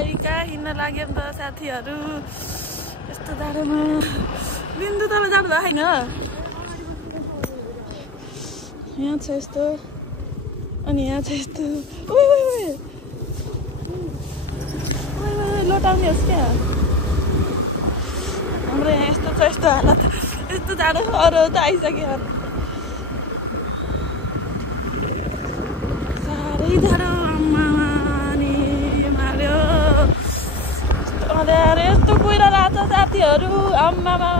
खै कहाँ हिँड्न लाग्यो नि त साथीहरू यस्तो जाडोमा बिन्दु तल जानु भयो होइन यहाँ छ यस्तो अनि यहाँ छ यस्तो लोटाउने होस् क्या हाम्रो यहाँ यस्तो छ यस्तो हालत यस्तो जाडो अरू त आइसक्यो साह्रै जाडो अनि मार्यो अरे यस्तो कुहिरो लाग्छ साथीहरू आम्मामा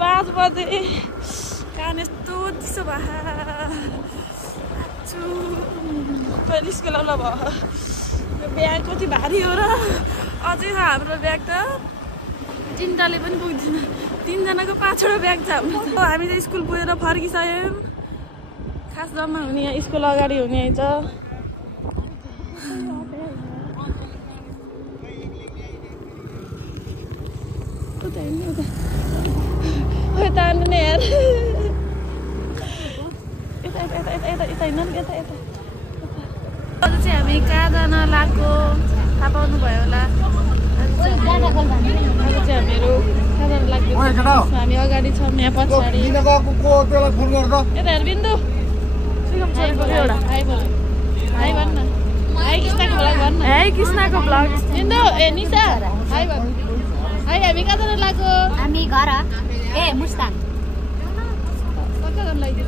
5 बजे कान यस्तो चिसो भयो कहिले स्कुल आउला भयो ब्याग कति भारी हो र अझै हाम्रो ब्याग त 3टाले पनि पुग्दैन 3जनाको 5वटा ब्याग छ हामी चाहिँ स्कुल पुगेर फर्किसक्यौँ खास जम्मा हुने यहाँ स्कुल अगाडि हुने छ हामी कहाँ जान लाग्यो थाहा पाउनु भयो होला हामीहरू कहाँ जान लाग्यो हामी अगाडि छौँ यहाँ पछाडि यता हेर बिन्दु हाई भन्न हाई कृष्णको भ्लग भन्न हाई कृष्णको भ्लग बिन्दु ए निशा हाई भन्न हाई हामी कहाँ जान लाग्यो हामी घर ए मुस्ताङ कहाँ जान लाग्यो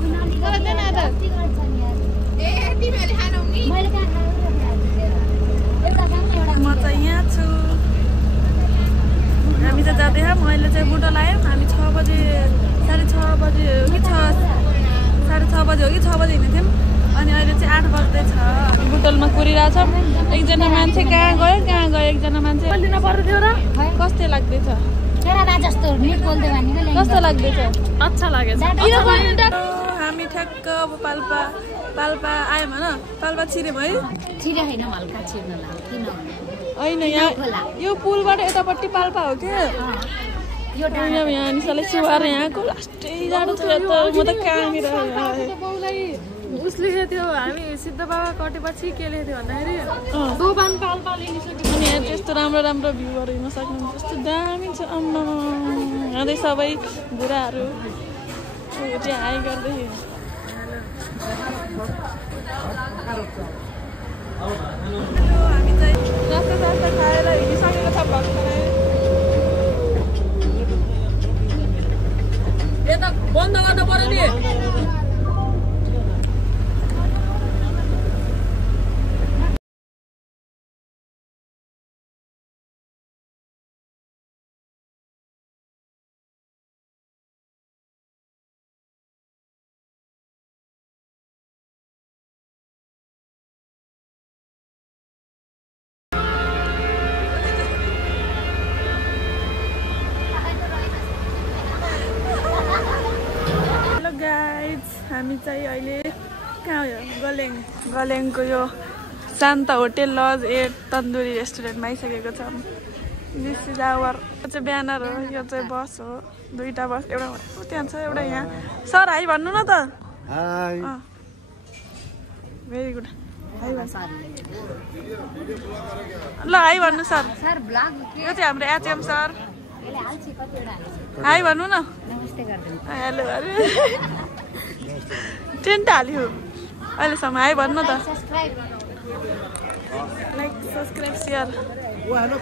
म चाहिँ यहाँ छु हामी त जाँदै मैले चाहिँ बुटो लगायौँ हामी 6 बजे 6:30 बजे हो कि 6:30 बजे हो कि 6 बजे हिँडेको थियौँ अनि अहिले चाहिँ 8 बज्दैछ बुटोलमा कुरिरहेछौँ एकजना मान्छे कहाँ गयो एकजना मान्छे बोल्दिन पर्यो थियो र कस्तो लाग्दैछ कस्तो लाग्दैछ अच्छा लागेछ हामी ठ्याक्क अब पाल्पा आयौँ होइन पाल्पा छिर्यौँ है होइन यहाँ यो पुलबाट यतापट्टि पाल्पा हो क्या यहाँ निशाले सुहाएर यहाँको लास्टै जाडो थियो त म त कहाँनिर उसले थियो हामी सिद्ध बाबा कटेपछि के लेख्यो थियो भन्दाखेरि दोबान पाल्पा लिइसक्यो अनि यहाँ त्यस्तो राम्रो भ्यूहरू हेर्न सक्नुहुन्छ यस्तो दामी छ अम्मा यहाँ सबै बुढाहरू चाहिँ हाई गर्दै हामी चाहिँ नास्ता खाएर हिँडिसकेको छ भर्खरै यता बन्द गर्नु पर्यो नि हामी चाहिँ अहिले कहाँ हो गलेङको यो शान्त होटेल लज तन्दुरी रेस्टुरेन्टमा आइसकेको छ दिस इज आवर यो चाहिँ ब्यानर हो यो चाहिँ बस हो 2टा बस एउटा त्यहाँ छ एउटा यहाँ सर हाई भन्नु न त भेरी गुड हाई भन्नु ल हाई भन्नु सर यो चाहिँ हाम्रो एचएम सर हाई भन्नु न हेलो टेन्ट हाल्यो अहिलेसम्म हाई भन्नु त like subscribe share hello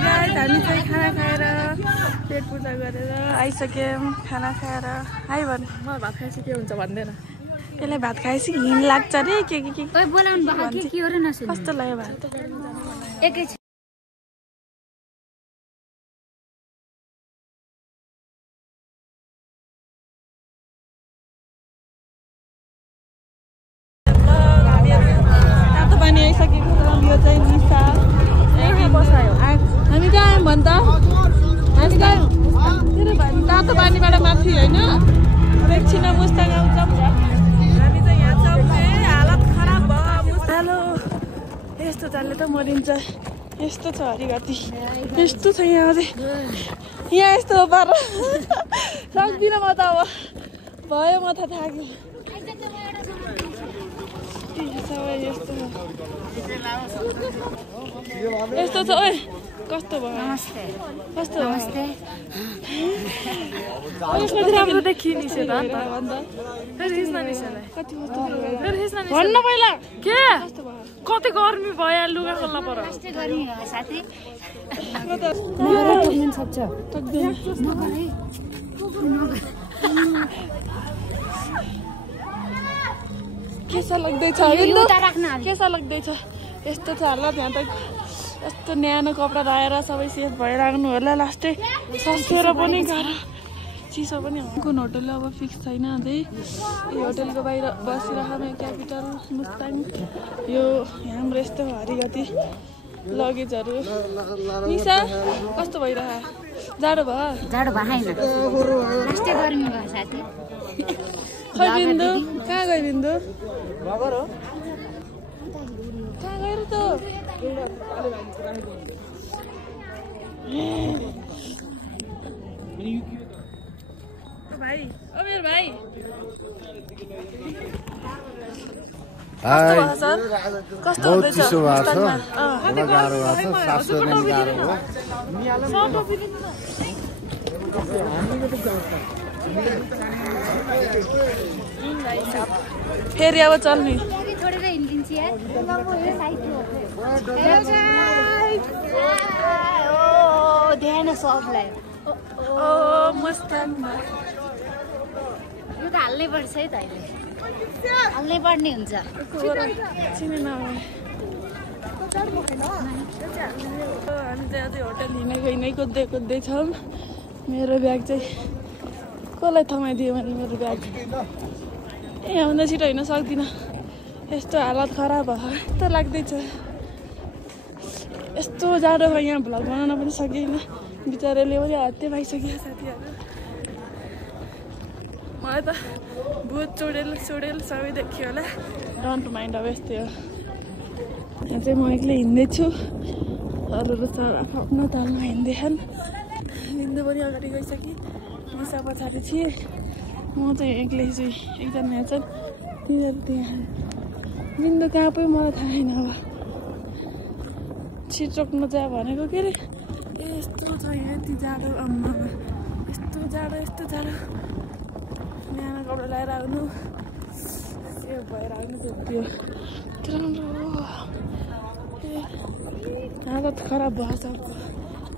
guys हामी चाहिँ खाना खाएर पेट पूजा गरेर आइसक्यौँ खाना खाएर हाई भन्नु म भात खाएपछि के हुन्छ भन्दैन यसलाई भात खाएपछि घिन लाग्छ अरे के कस्तो लाग्यो भात एकैछिन हामी कहाँ आयौँ भन् त हामी कहाँ तातो पानीबाट माथि होइन एकछिन मुस्ताङ आउँछौँ हामी चाहिँ यहाँ छौँ हालत खराब भयो हेलो यस्तो चालले त मरिन्छ यस्तो छ हरिगति यस्तो छ यहाँ अझै यहाँ यस्तो पार सक्दिनँ म त अब भयो म त थाक्यो यति सबै यस्तो यस्तो छ ओइ कस्तो भयो नमस्ते कस्तो नमस्ते कति राम्रो देखिने छ त अन्त फेरि हिस्ना निस्केला कति कस्तो फेरि हिस्ना भन्न पहिला के कस्तो भयो कति गर्मी भयो लुगा खोल्न पर्यो कस्तो गर्ने हो साथी सक्छ सक्दैन केसा लाग्दैछ केसा लाग्दैछ यस्तो छ होला त्यहाँ त यस्तो न्यानो कपडा लगाएर सबै सेफ भइराख्नु होला लास्टै सस्तेर पनि गाह्रो चिसो पनि कुन होटल अब फिक्स छैन अझै यो होटलको बाहिर बसिरहेको क्यापिटल मुस्ताङ यो हाम्रो यस्तो हरिगति लगेजहरू निशा कस्तो भइरह जाडो भयो भएन लास्टै गर्मी भयो साथी खै बिन्दु कहाँ गयो बिन्दु कहाँ गएर त भाइ ओ मेरो भाइ कस्तो हुँदैछ चिसो भएको छ गाह्रो भएको छ साफ गर्ने गाह्रो हो फेरि अब चल्ने छोडेर हिँडिदिन्छ ध्यान सबलाई ओ मुस्ताङमा यो त हाल्नै पर्छ है त अहिले हाल्नै पर्ने हुन्छ चिने नआउने हामी चाहिँ अझै होटल हिँड्नै कुद्दैछौँ मेरो ब्याग चाहिँ कसलाई थमाइदियो मैले मेरो ब्याग यहाँभन्दा छिटो हिँड्न सक्दिनँ यस्तो हालत खराब भयो यस्तो लाग्दैछ यस्तो जाडो भयो यहाँ भ्लग बनाउन पनि सकिएन बिचराले पनि हत्या भइसक्यो साथीहरू मलाई त भुत चुडेल सबै देखियो होला डोन्ट माइन्ड अब यस्तै हो यहाँ चाहिँ म एक्लै हिँड्दैछु अरूहरू चरा आफ्नो तालमा हिँड्दैछन् बिन्दु पनि अगाडि गइसके निशा पछाडि थिएँ म चाहिँ एक्लै छु एकजना यहाँ छन् तिनीहरू त्यहाँ बिन्दु कहाँ पनि मलाई थाहा छैन अब छिट रोक्न जा भनेको के अरे यस्तो छ यहाँ यति जाडो अम्मा यस्तो जाडो न्यानो कपडा लगाएर आउनु सेफ भएर आउनु त्यो राम्रो हालत खराब भयो सबको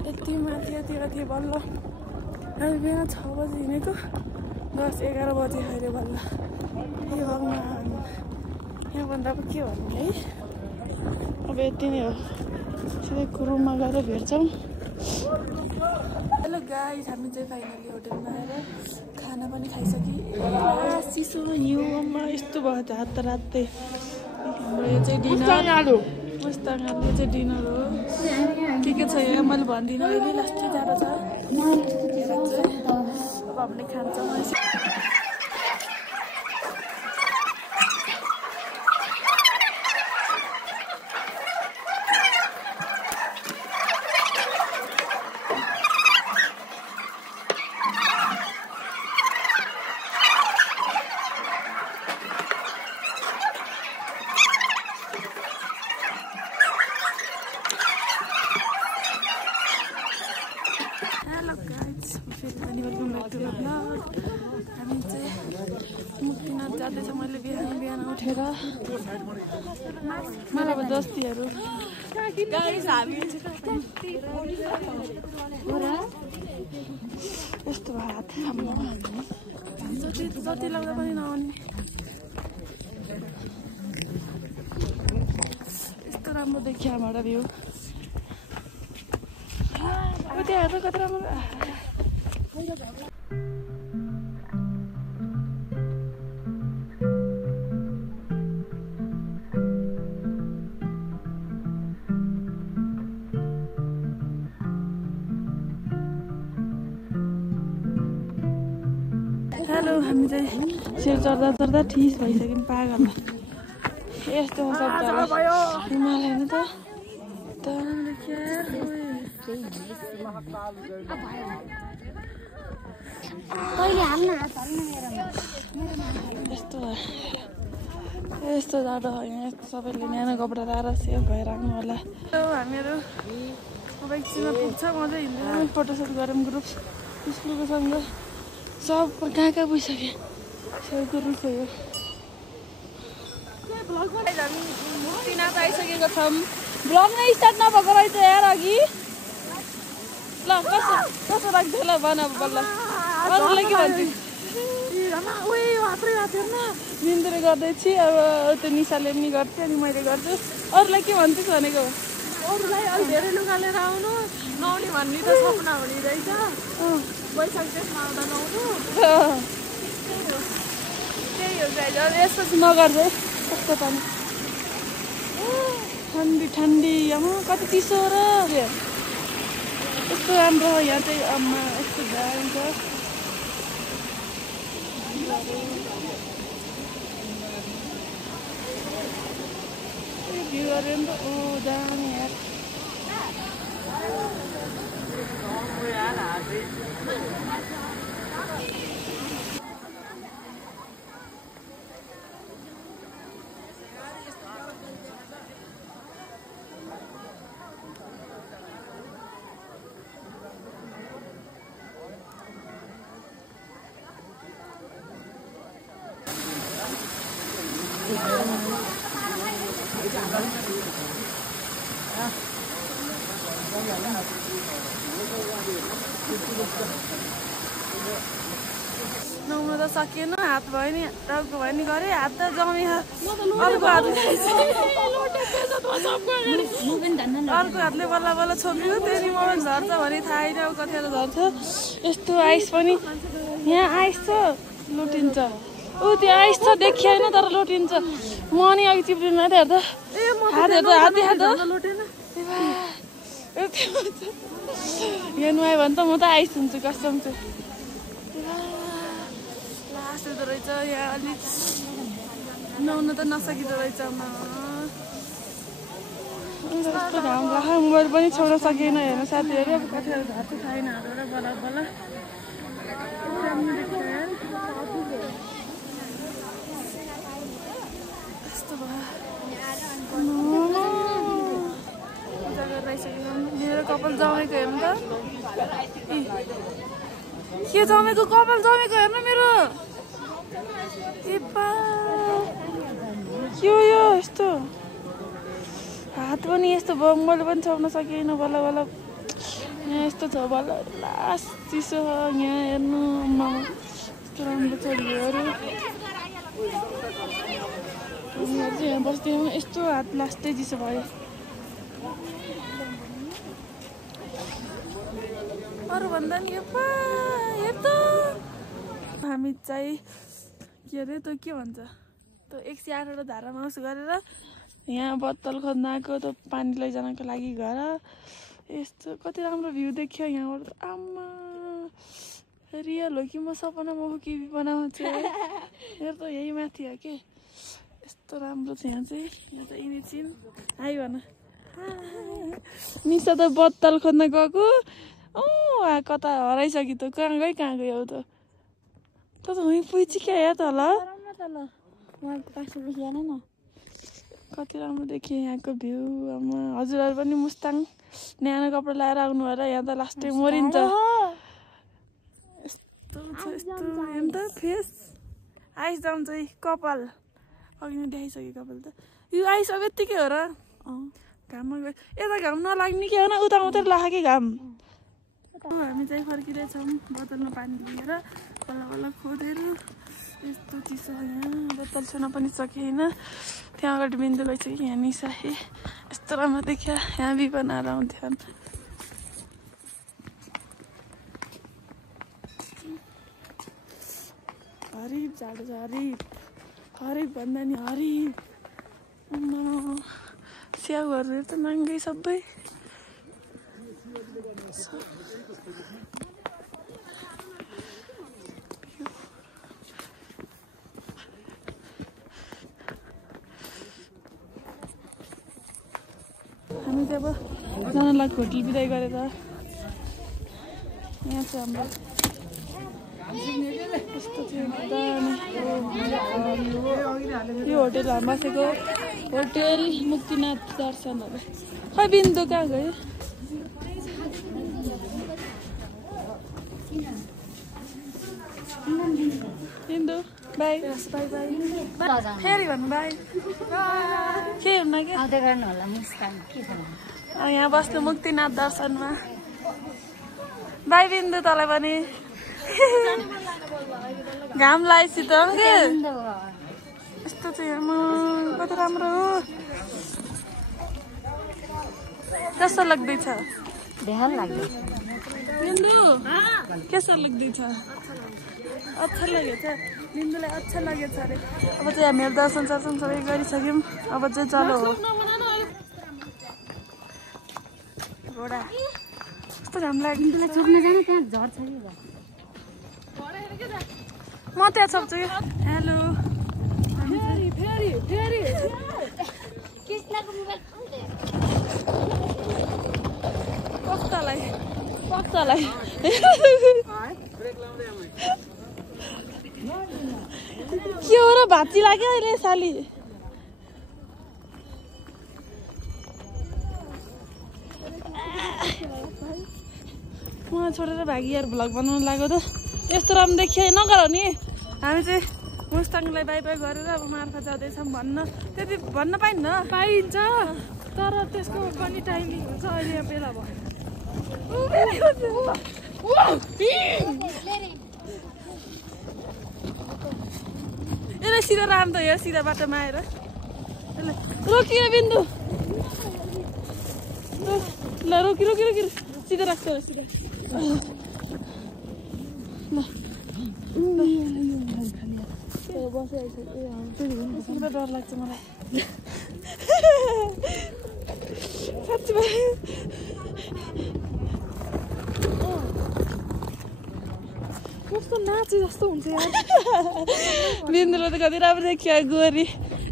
यति माथि बल्ल हामी बिहान 6 बजी हिँडेको 10-11 बजी अहिले बल्ल के भगवान् यहाँभन्दा अब के भन्नु है अब यति नै हो सिधै रुममा गएर भेट्छौँ हेलो गाइस हामी चाहिँ फाइनली होटलमा आएर खाना पनि खाइसक्यो चिसो हिउँमा यस्तो भयो त हात रातै हाम्रो यो चाहिँ डिनर मुस्ताङ आलु चाहिँ डिनर हो के छ यहाँ मैले भन्दिनँ अहिले लास्टै जाडो छ अब हामीले खान्छौँ हेलो गाइज फेरि पनि welcome back to the blog हामी चाहिँ मुक्तिनाथ जाँदैछौँ मैले बिहान उठेर मलाई अब दस्तीहरू यस्तो भयो हात जति लाग्दा पनि नआउने यस्तो राम्रो देखियो हाम्रो भ्यू त्यहाँ हेर्नु कति राम्रो हेलो हामी चाहिँ शिर चढ्दा ठिस भइसक्यौँ पागल यस्तो सब हिमाल हेर्नु त पहिले हाल्न हात हाल्न यस्तो यस्तो जाडो यहाँ सबैले न्यानो कपडा लाएर सेफ भएर आउनु होला। हामीहरू अब एकछिनमा पुग्छ मजा हिँड्दै फोटोसुट गरौँ ग्रुप स्कुलको सँग सब कहाँ कहाँ पुगिसक्यो सब ग्रुप हो यो हामी मुक्तिनाथ आइसकेको छौँ। ब्लग नै स्टार्ट नभएको रहेछ यार अघि ल कसो राख्थ्यो ल भन अब बल्ल अरूलाई के भन्छु निन्द्रे गर्दैछु अब त्यो निशाले पनि गर्थ्यो अनि मैले गर्छु अरूलाई के भन्छु भनेको अरूलाई अलि धेरै लुगा लिएर आउनु नआउने भन्ने त सपना हुने रहेछ वैशाख जेठमा आउँदा नआउनु त्यही हो गाइज अब यसपछि नगर्छ है कस्तो पानी ठन्डी ठन्डी आमा कति चिसो र यस्तो राम्रो हो यहाँ चाहिँ आमा यस्तो दामी छ भ्यूहरू पनि त दामी यार नुहाउनु त सकिएन हात भयो नि टाउको भयो नि गरेँ हात त जमी अर्को हातले बल्ल बल्ल छोपियो त्यही मोबाइल झर्छ भने थाहै न कतिवटा झर्छ यस्तो आइस पनि यहाँ आइस छ लुटिन्छ ऊ त्यो आइस छ देखियो होइन तर लुटिन्छ म नि अघि चिप्लिनु मात्रै हेर्दा हात देखाएको यहाँ नुहायो भने त म त आइस हुन्छु कसम चाहिँ लास्ट हुँदो रहेछ यहाँ अलिक नुहाउनु त नसकिँदो रहेछ कस्तो घाम लाग्छ मोबाइल पनि छोड्न सकिएन हेर्नु साथीहरू अब कतिवटा झार्छ छैन हालेर बल्ल बल्ल यस्तो भयो मेरो कपाल जमेको हेर्नु त के जमेको कपाल जमेको हेर्नु मेरो के हो यो यस्तो हात पनि यस्तो भयो मैले पनि छोप्न सकिएन बल्ल बल्ल यहाँ यस्तो छ बल्ल लास्ट चिसो यहाँ हेर्नु यस्तो राम्रो छ भ्यूहरू यहाँ बस्दिनँ यस्तो हात लास्टै चिसो भयो अरू भन्दा नि हामी चाहिँ के अरे त्यो के भन्छ त्यो 108 धारा माउस गरेर यहाँ बत्तल खोज्न आएको त्यो पानी लैजानको लागि घर यस्तो कति राम्रो भ्यू देखियो यहाँबाट आमा रियल हो कि म सपनामा हो कि विपनामा चाहिँ मेरो त यही माथि हो कि यस्तो राम्रो छ यहाँ चाहिँ इनिचिन आइ भन निशा त बत्तल खोज्न गएको कता हराइसक्यो त कहाँ गयो त त हुँ पुगिसक्यो या तल कति राम्रो देखियो यहाँको भ्यू आमा हजुरहरू पनि मुस्ताङ न्यानो कपडा लाएर आउनु होला यहाँ त लास्टै मरिन्छ यस्तो छ यस्तो हेर्नु त फेस आइस जान्छ कपाल अघि नै देखाइसक्यो कपाल त यो आइस अब यत्तिकै हो र घाममा गयो यता घाम नलाग्ने कि होइन उता मात्रै लाग्यो कि घाम हामी चाहिँ फर्किँदैछौँ बोतलमा पानी लिएर बल्ल बल्ल खोदेर यस्तो चिसो यहाँ बोतल छुन पनि सकिएन त्यहाँ अगाडि बिन्दु गइसक्यो यहाँ निसाए यस्तो राम्रो देखियो यहाँ बिपनाएर आउँथ्यो हरिब जाडो छ हरिब भन्दा नि हरिब स्याउहरू त नाङ्गै सबै हामी चाहिँ अब जानलाई होटल बिदाई गरेर यहाँ चाहिँ हाम्रो यस्तो थियो यो होटेल हामी बसेको होटेल मुक्तिनाथ दर्शनहरू खै बिन्दु कहाँ गयो बिन्दु बाई फेरि भन्नु बाई के हुन्न कि यहाँ बस्नु मुक्तिनाथ दर्शनमा बाई बिन्दु तँलाई पनि घाम लागेपछि त यस्तो चाहिँ कति राम्रो हो कस्तो लाग्दैछ बिन्दु कस्तो लाग्दैछ अच्छा लागेछ बिन्दुलाई अच्छा लागेछ अरे अब चाहिँ हामीहरू दर्शन सर्शन सबै गरिसक्यौँ अब चाहिँ चलो हो घोडा कस्तो घाम लाग्यो म त्यहाँ छोप्छु कि हेलो पक्कालाई के हो र भाँची लाग्यो अहिले साली उहाँ छोडेर भागियार भ्लग बनाउनु लाग्यो त यस्तो राम्रो देखियो नगर नि हामी चाहिँ मुस्ताङलाई बाई बाई गरेर अब मार्फत जाँदैछौँ त्यति भन्न पाइन्छ तर त्यसको पनि टाइमिङ हुन्छ अहिले यहाँ बेला भयो यसलाई सिधा राम त हेर सिधा बाटोमा आएर रोकियो बिन्दु ल रोकी सिधा राख्छ सिधा डर लाग्छ मलाई साँच्ची कस्तो नाचे जस्तो हुन्छ यार बिन्दुले त कति राम्रो देखियो गोरी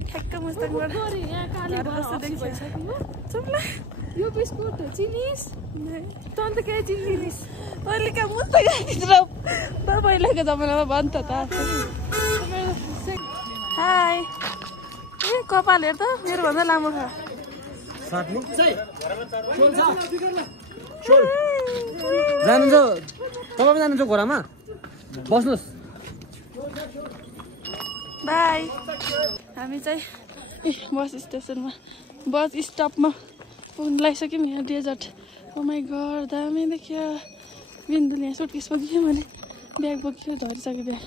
ठ्याक्क मुस्ताङबाट यो बिस्कुट चिनिस तँ त के चिनिस अहिले कहाँ मुस्ताङ पहिलाको जमानामा भन् त हाई ए कपाल हेर त मेरो भन्दा लामो छ जानुहुन्छ तपाईँ पनि जानुहुन्छ घोडामा बस्नुहोस् बाई हामी चाहिँ बस स्टेसनमा बस स्टपमा पुग्न लागिसक्यौँ यहाँ डेजर्ट ओ माई गड दामी देखियो बिन्दुले यहाँ सुटकेस बोक्यो मैले ब्याग बोक्यो झरिसक्यो ब्याग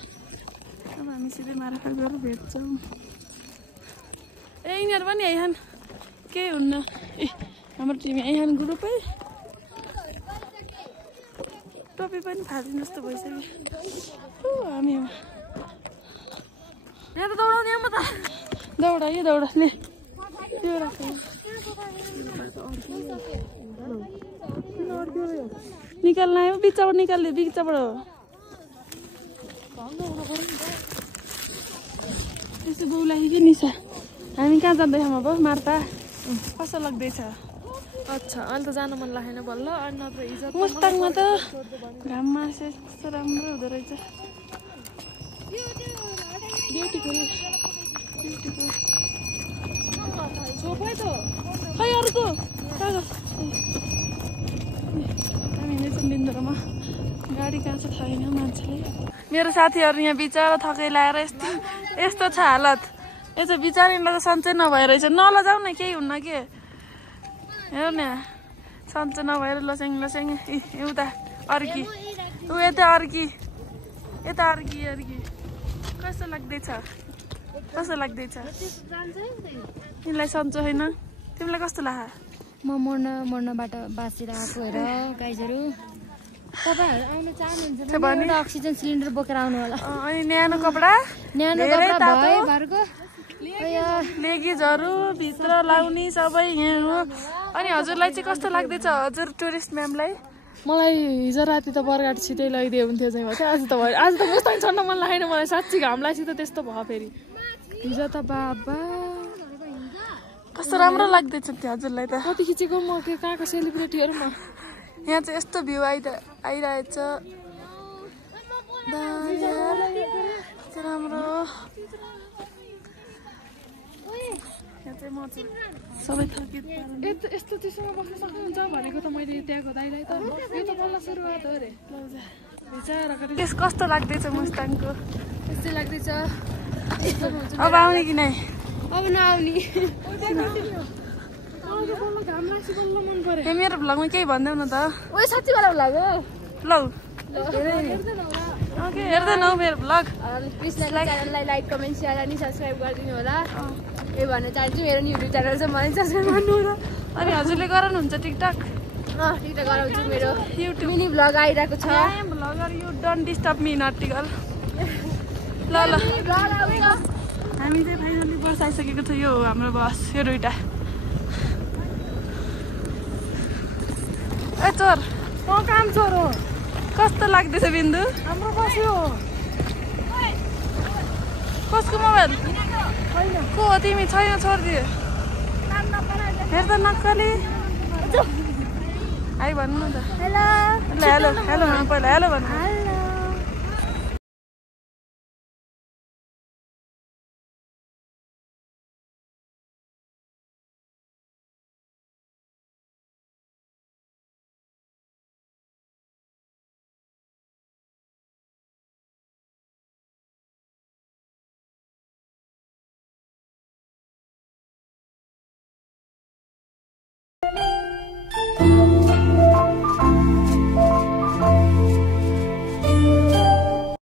अब हामी सिधै माराफा गएर भेट्छौँ ए यिनीहरू पनि यहाँ केही हुन्न ए हाम्रो टिम यहाँ ग्रुपै टोपी पनि फाल्दिनु जस्तो भइसक्यो हामी यहाँ त दौडाउने म त दौडा ले त्यो राख निकाल्न आयो बिचबाट निकाल्यो बिचबाट त्यसो बौलाही कि निसा हामी कहाँ जाँदैछौँ अब मार्पा कस्तो लाग्दैछ अच्छा अहिले त जान मन लागेन बल्ल अनि नत्र हिजो मुस्ताङमा त घाममा कस्तो राम्रो हुँदो रहेछ ब्युटिफुल खै अर्को कागज हामी हिँड्दैछौँ बिन्दुरमा गाडी कहाँ छ थाहा छैन मान्छेले मेरो साथीहरू यहाँ बिचरा थकै लाएर यस्तो छ हालत यो चाहिँ बिचारीलाई त सन्चै नभएर रहेछ नलजाऊ न केही हुन्न के हेर न सन्चै नभएर लस्याङ उता अर्की ऊ यता अर्की कस्तो लाग्दैछ तिमीलाई सन्चो होइन तिमीलाई कस्तो लाग्छ म मर्नबाट बाँचेर आएको हेर गाइजहरू तपाईहरु आउन चाहनुहुन्छ भने अक्सिजन सिलिन्डर बोकेर आउनु होला अनि न्यानो कपडा भयो भरको लेगिजहरु भित्र लाउने सबै यहाँ हो अनि हजुरलाई चाहिँ कस्तो लाग्दैछ हजुर टुरिस्ट म्यामलाई मलाई हिजो राति त बरगाट छिटै लैदिए हुन्थ्यो चाहिँ भयो आज त मुस्ताङ छड्न मन लागेन मलाई साच्चै घाम लागेपछि त त्यस्तो भयो फेरि हिजो त बाबा कस्तो राम्रो लाग्दैछ त्यो हजुरलाई त कति खिचेको म के कहाँको सेलिब्रिटीहरु म यहाँ चाहिँ यस्तो भ्यू आइरहेछ राम्रो सबै थकित यस्तो चिसोमा बस्न सक्नुहुन्छ भनेको त मैले त्यहाँको दाइलाई त यो त बल्ल सुरुवात हो अरे त्यस कस्तो लाग्दैछ मुस्ताङको यस्तै लाग्दैछ अब आउने कि नै अब नआउने मेरो भ्लगमा केही भन्दैौ न त ओ साँच्ची वाला भ्लग हो लौ ओके हेर्दैनौ मेरो भ्लग प्लिज च्यानललाई लाइक कमेन्ट सेयर अनि सब्सक्राइब गरिदिनु होला ए भन्न चाहन्छु मेरो युट्युब च्यानल चाहिँ मलाई सब्सक्राइब गर्नु होला अनि हजुरले गराउनुहुन्छ टिकटक टिकटक गराउँछु मेरो युट्युब मिनी भ्लग आइरहेको छ vlogger you don't disturb me nautical ल ल हामी चाहिँ फाइनली बस आइसकेको छ यो हो हाम्रो बस यो दुईटा ए चोर काम चोर हो कस्तो लाग्दैछ बिन्दु हाम्रो बस यो कसको मोबाइल को हो तिमी छैन छोडिदियो हेर्दा नक्कली आइ भन्नु न त हेलो हेलो हेलो पहिला हेलो भन्नु